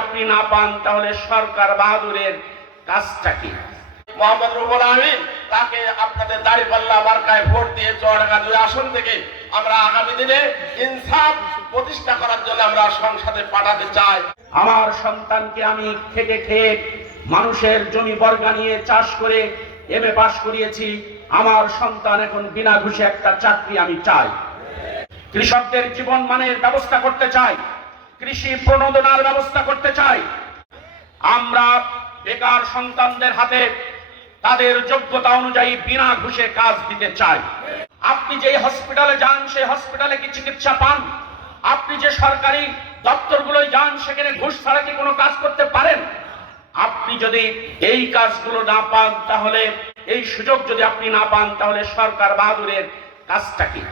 আপনি না পান, তাহলে সরকার বাহাদুরের কাজটা কি? মোহাম্মদ আমিন তাকে আপনাদের ভোট দিয়ে দুই আসন থেকে আমরা আগামী দিনে ইনসাফ প্রতিষ্ঠা করার জন্য আমরা সংসদে পাঠাতে চাই। আমার সন্তানকে আমি খেটে খেয়ে মানুষের জমি বর্গা নিয়ে চাষ করে এম এ পাশ করিয়েছি। আমার সন্তান এখন বিনা ঘুষে একটা চাকরি আমি চাই। কৃষকদের জীবন মানের ব্যবস্থা করতে চাই। কৃষি প্রণোদনার ব্যবস্থা করতে চাই। আমরা বেকার সন্তানদের হাতে তাদের যোগ্যতা অনুযায়ী বিনা ঘুষে কাজ দিতে চাই। আপনি যে হসপিটালে যান, সেই হসপিটালে কি চিকিৎসা পান? আপনি যে সরকারি দপ্তরগুলোয় যান, সেখানে ঘুষ ছাড়া কি কোনো কাজ করতে পারেন? আপনি যদি এই কাজগুলো না পান, তাহলে এই সুযোগ যদি আপনি না পান, তাহলে সরকার বাহাদুরের কাজটা কি?